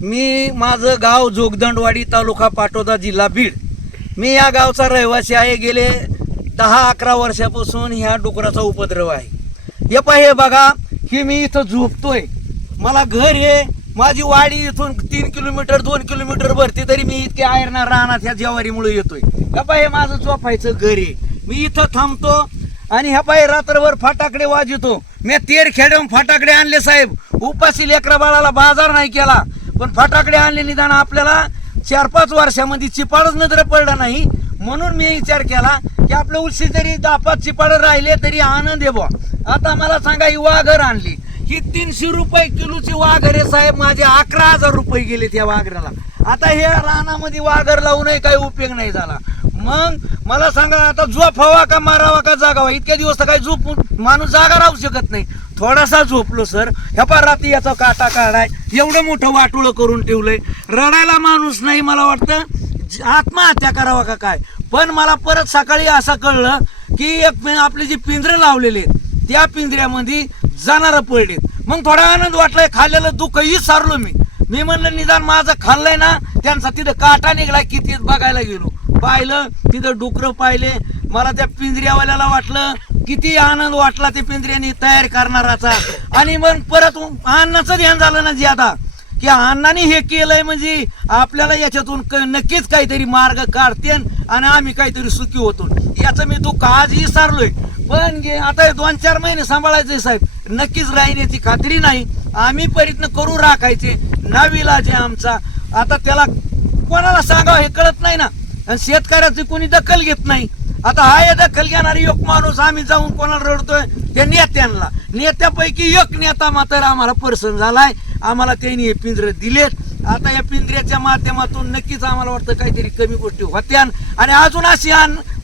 मी माझं गाव जोगदंडवाडी तालुका पाटोदा जिल्हा बीड. मी या गावचा रहिवासी आहे. गेले दहा अकरा वर्षापासून ह्या डुकराचा उपद्रव आहे. हे पाहे हे बघा की मी इथं झोपतोय. मला घर आहे. माझी वाडी इथून तीन किलोमीटर दोन किलोमीटर भरते तरी मी इतके आयरना राहणार ह्या जेवारीमुळे येतोय. ह्या पाहे हे माझं झोपायचं घर आहे. मी इथं थांबतो आणि ह्या पाय रात्रभर फाटाकडे वाजवतो. मी तेर खेळून फाटाकडे आणले साहेब. उपाशी लेकरा बाळाला बाजार नाही केला. पण फटाकडे आणले निदान आपल्याला चार पाच वर्षामध्ये चिपाडच नजर पडला नाही. म्हणून मी विचार केला की आपलं उलशी जरी दहा पाच चिपाड राहिले तरी आनंद आहे बुवा. आता मला सांगा ही वाघर आणली. ही तीनशे रुपये किलोची वाघर आहे साहेब. माझे अकरा हजार रुपये गेले त्या वाघराला. आता हे रानामध्ये वाघर लावूनही काही उपयोग नाही झाला. मग मला सांगा आता झोप हवा का मारावा का जागावा? इतक्या दिवस तर काही झोप माणूस जागा राहू शकत नाही. थोडासा झोपलो सर. ह्या पार रात्री याचा काटा काढाय. एवढं मोठं वाटोळं करून ठेवलंय. रडायला माणूस नाही मला वाटतं. आत्महत्या करावा का काय? पण मला परत सकाळी असं कळलं की एक आपले जे पिंजरे लावलेले आहेत, त्या पिंजऱ्यामध्ये जाणारं पडलेत मग थोडा आनंद वाटलाय खाल्लेलं दुःखही सारलो मी. मी म्हणलं निदान माझं खाल्लंय ना त्यांचा तिथं काटा निघाला किती बघायला गेलो. पाहिलं तिथं डुकरं पाहिले. मला त्या पिंजऱ्यावाल्याला वाटलं किती आनंद वाटला ते पिंजऱ्याने तयार करणाराचा. आणि मग परत अन्नाचं ध्यान झालं ना ज्यादा की अण्णाने हे केलंय म्हणजे आपल्याला याच्यातून क- नक्कीच काहीतरी मार्ग काढते आणि आम्ही काहीतरी सुखी होतो. याचं मी दुःख आजही सारलोय. पण आता दोन चार महिने सांभाळायचे साहेब. नक्कीच राहण्याची खात्री नाही. आम्ही प्रयत्न करू राखायचे. नाविलाज जे आमचा आता त्याला कोणाला सांगावं हे कळत नाही ना. आणि शेतकऱ्याची कोणी दखल घेत नाही. आता हा हे दखल घेणारी एक माणूस आम्ही जाऊन कोणाला रडतोय? त्या नेत्यांना. नेत्यापैकी एक नेता मात्र आम्हाला पर्सन झालाय. आम्हाला त्यांनी हे पिंजरे दिलेत. आता या पिंजऱ्याच्या माध्यमातून नक्कीच आम्हाला वाटतं काहीतरी कमी गोष्टी होत्या आणि अजून अशी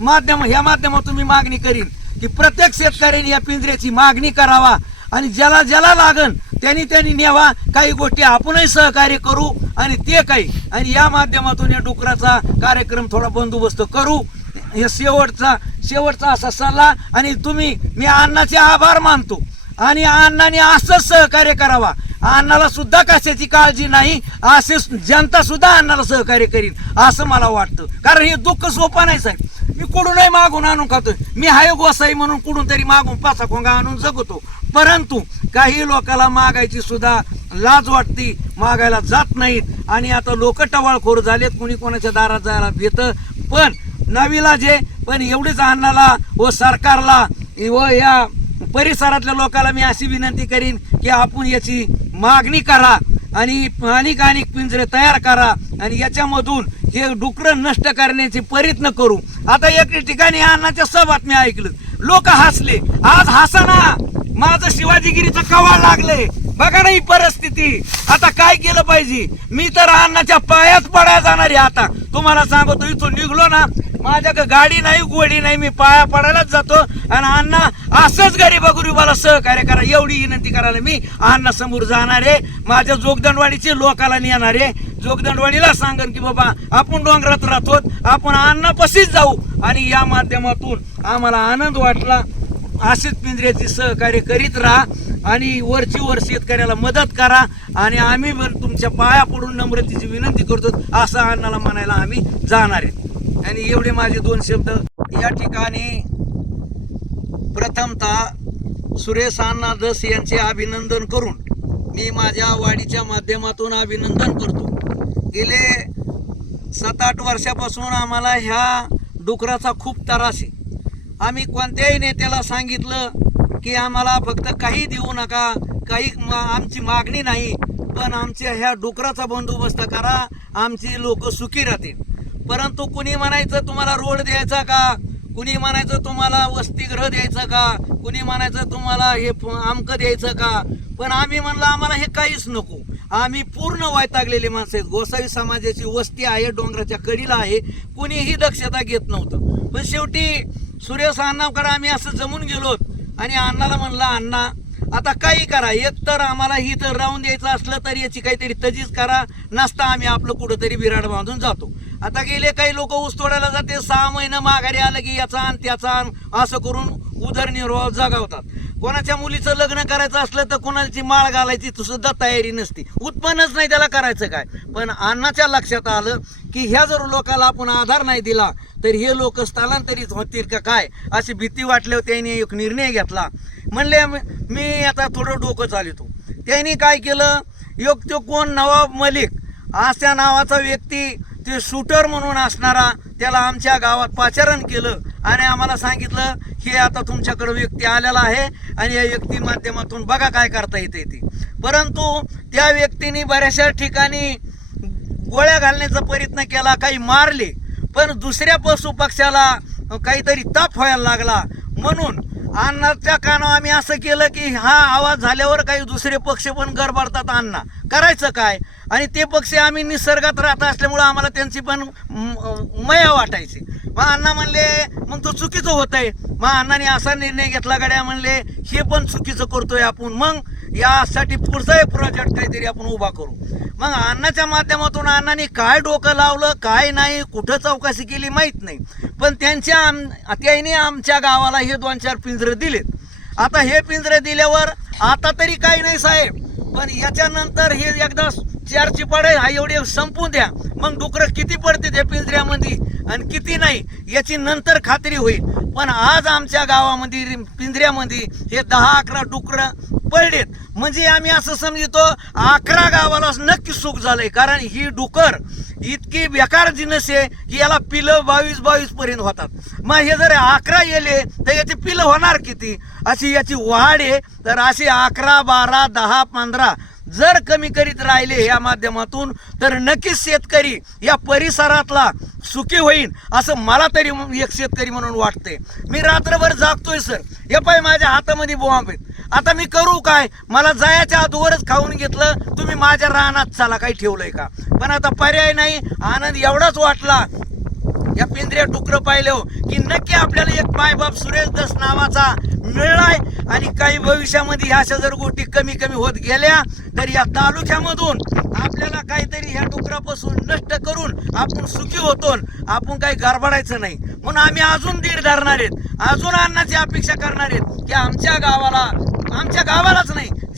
माध्यम ह्या माध्यमातून मी मागणी करीन की प्रत्येक शेतकऱ्याने या पिंजऱ्याची मागणी करावा आणि ज्याला ज्याला लागन त्यांनी त्यांनी नेवा काही गोष्टी आपणही सहकार्य करू आणि ते काही. आणि या माध्यमातून या डुकराचा कार्यक्रम थोडा बंदोबस्त करू. हे शेवटचा शेवटचा असा सल्ला आणि तुम्ही मी अण्णाचे आभार मानतो. आणि अण्णाने असंच सहकार्य करावा. अण्णाला सुद्धा कशाची काळजी नाही असे जनता सुद्धा अण्णाला सहकार्य करीन असं मला वाटतं. कारण हे दुःख सोपं नाही साहेब. मी कुठूनही मागून आणून खातोय मी हाय गोसाई म्हणून कुठून तरी मागून पाचा खोंगा आणून जगतो. परंतु काही लोकांना मागायची सुद्धा लाज वाटती मागायला जात नाहीत. आणि आता लोक टवाळखोर झालेत कुणी कोणाच्या दारात जायला भेट पण नवीला जे पण एवढीच अन्नाला व सरकारला व या परिसरातल्या लोकांना मी अशी विनंती करीन की आपण याची मागणी करा आणि अनेक अनेक पिंजरे तयार करा आणि याच्यामधून हे डुकरं नष्ट करण्याचे प्रयत्न करू. आता एक ठिकाणी अन्नाच्या सब मी ऐकलं. लोक हसले. आज हसा ना माझं शिवाजीगिरीचं कवाळ लागले बघा ना ही परिस्थिती. आता काय केलं पाहिजे? मी तर अन्नाच्या पायात पडायला जाणार आहे आता. तुम्हाला सांगतो इथून निघलो ना माझ्या गाडी नाही गोडी नाही मी पाया पडायलाच जातो. आणि अण्णा असंच गरीब गुरुबाला सहकार्य करा. एवढी विनंती करायला मी अण्णा समोर जाणार आहे. माझ्या जोगदंडवाडीचे लोकाला नेणार आहे. जोगदंडवाडीला सांगन की बाबा आपण डोंगरात राहतो आपण अण्णापाशीच जाऊ. आणि या माध्यमातून आम्हाला आनंद वाटला. असेच पिंजऱ्याची सहकार्य करीत राहा. आणि वरची वर शेतकऱ्याला मदत करा. आणि आम्ही पण तुमच्या पाया पडून नम्रतेची विनंती करतो. असं अण्णाला म्हणायला आम्ही जाणार आहे. आणि एवढे माझे दोन शब्द या ठिकाणी प्रथमतः सुरेश अण्णा दस यांचे अभिनंदन करून मी माझ्या वाडीच्या माध्यमातून अभिनंदन करतो. गेले सात आठ वर्षापासून आम्हाला ह्या डुकराचा खूप त्रास आहे. आम्ही कोणत्याही नेत्याला सांगितलं की आम्हाला फक्त काही देऊ नका काही मा- आमची मागणी नाही पण आमच्या ह्या डुकराचा बंदोबस्त करा आमची लोक सुखी राहतील. परंतु कुणी म्हणायचं तुम्हाला रोड द्यायचा का? कुणी म्हणायचं तुम्हाला वसतिगृह द्यायचं का? कुणी म्हणायचं तुम्हाला हे प- आमकं द्यायचं का? पण आम्ही म्हणलं आम्हाला हे काहीच नको. आम्ही पूर्ण वायतागलेले माणसं आहेत. गोसावी समाजाची वस्ती आहे डोंगराच्या कडीला आहे. कुणीही दक्षता घेत नव्हतं. पण शेवटी सुरेश अण्णाकडे आम्ही असं जमून गेलो आणि अण्णाला म्हणलं अण्णा आता काही करा एक तर आम्हाला ही तर राहून द्यायचं असलं तर याची काहीतरी तजीच करा नसता आम्ही आपलं कुठंतरी विराड बांधून जातो. आता गेले काही लोक ऊस तोडायला जाते सहा महिने माघारी आलं की याचा आण त्याचा आण असं करून उदरनिर्वाह जगावतात. कोणाच्या मुलीचं लग्न करायचं असलं तर कोणाची माळ घालायची सुद्धा तयारी नसते. उत्पन्नच नाही त्याला करायचं काय. पण अण्णाच्या लक्षात आलं की ह्या जर लोकाला आपण आधार नाही दिला तर हे लोक स्थलांतरित होतील का काय? अशी भीती वाटल्यावर त्यांनी एक निर्णय घेतला. म्हणले मी- आता थोडं डोकं चालितो त्यांनी काय केलं? योग तो कोण? नवाब मलिक. अशा नावाचा व्यक्ती ते शूटर म्हणून असणारा त्याला आमच्या गावात पाचारण केलं आणि आम्हाला सांगितलं हे आता तुमच्याकडं व्यक्ती आलेला आहे आणि या व्यक्ती माध्यमातून बघा काय करता येते ते. परंतु त्या व्यक्तीने बऱ्याचशा ठिकाणी गोळ्या घालण्याचा प्रयत्न केला काही मारले. पण दुसऱ्या पशु पक्षाला काहीतरी ताप व्हायला लागला. म्हणून अन्नाच्या कानावर आम्ही असं केलं की हा आवाज झाल्यावर काही दुसरे पक्ष पण गरबाडतात अण्णा करायचं काय? आणि ते पक्षी आम्ही निसर्गात राहत असल्यामुळं आम्हाला त्यांची पण म- मया वाटायची. मग अण्णा म्हणले मग तो चुकीचं होत आहे मग अण्णाने असा निर्णय घेतला गड्या म्हणले हे पण चुकीचं करतोय आपण. मग यासाठी पुढचाही प्रोजेक्ट काहीतरी आपण उभा करू. मग अण्णाच्या माध्यमातून अण्णांनी काय डोकं लावलं काय नाही कुठं चौकशी केली माहीत नाही. पण त्यांच्या आम त्यांनी आमच्या गावाला हे दोन चार पिंजरे दिलेत. आता हे पिंजरे दिल्यावर आता तरी काही नाही साहेब. पण याच्यानंतर हे एकदा चारची चिपाडे हा एवढे संपून द्या. मग डुकरं किती पडते त्या पिंजऱ्यामध्ये आणि किती नाही याची नंतर खात्री होईल. पण आज आमच्या गावामध्ये पिंजऱ्यामध्ये हे दहा अकरा डुकरं पडलेत म्हणजे आम्ही असं समजतो अकरा गावाला नक्की सुख झालंय. कारण ही डुकर इतकी बेकार जिनस आहे की याला पिलं बावीस बावीस पर्यंत होतात. मग हे जर अकरा येले तर याची पिलं होणार किती? अशी याची वाढ आहे. तर अशी अकरा बारा दहा पंधरा जर कमी करीत राहिले या माध्यमातून तर नक्कीच शेतकरी या परिसरातला सुखी होईल असं मला तरी एक शेतकरी म्हणून वाटतंय. मी रात्रभर जागतोय सर. हे पाय माझ्या हातामध्ये बॉम्ब आहेत. आता मी करू काय? मला जायाच्या अगोदरच खाऊन घेतलं तुम्ही माझ्या रानात चला काही ठेवलंय का? पण आता पर्याय नाही आनंद एवढाच वाटला. या पिंजऱ्या तुकडं पाहिलं की नक्की आपल्याला एक मायबाप सुरेश दस नावाचा मिळलाय आणि काही भविष्यामध्ये ह्या अशा जर गोष्टी कमी कमी होत गेल्या तर या तालुक्यामधून आपल्याला काहीतरी ह्या डुकरापासून नष्ट करून आपण सुखी होतो आपण काही गरबडायचं नाही. म्हणून आम्ही अजून धीर धरणार आहेत. अजून अन्नाची अपेक्षा करणार आहेत की आमच्या गावाला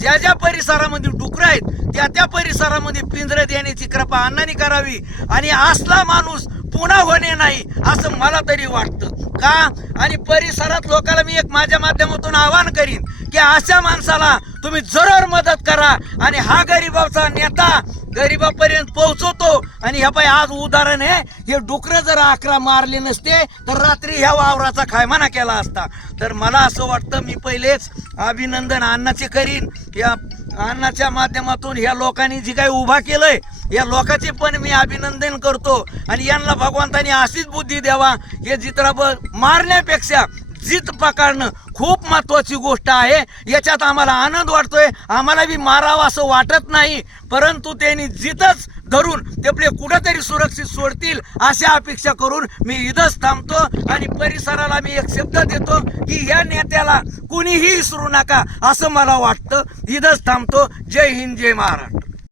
ज्या ज्या परिसरामध्ये डुकरं आहेत त्या त्या परिसरामध्ये पिंजरं देण्याची कृपा अण्णांनी करावी. आणि असला माणूस पुन्हा होणे नाही असं मला तरी वाटतं. का? आणि परिसरात लोकांना मी एक माझ्या माध्यमातून आवाहन करीन की अशा माणसाला तुम्ही जरूर मदत करा. आणि हा गरिबाचा नेता गरिबापर्यंत पोहोचवतो. आणि ह्या पाय आज उदाहरण आहे. हे डुकरं जर अकरा मारले नसते तर रात्री ह्या वावराचा खायमाना केला असता. तर मला असं वाटतं मी पहिलेच अभिनंदन अण्णाचे करीन. या अण्णाच्या माध्यमातून ह्या लोकांनी जी काही उभा केलंय या लोकांचे पण मी अभिनंदन करतो. आणि यांना भगवंतानी अशीच बुद्धी द्यावा हे चित्रपट मारण्यापेक्षा जित पकडणं खूप महत्वाची गोष्ट आहे. याच्यात आम्हाला आनंद वाटतोय. आम्हाला बी मारावं असं वाटत नाही. परंतु त्यांनी जितच धरून ते आपले कुठंतरी सुरक्षित सोडतील अशा अपेक्षा करून मी इथंच थांबतो आणि परिसराला मी एक शब्द देतो की या नेत्याला कुणीही विसरू नका असं मला वाटतं. इथंच थांबतो. जय हिंद जय महाराष्ट्र.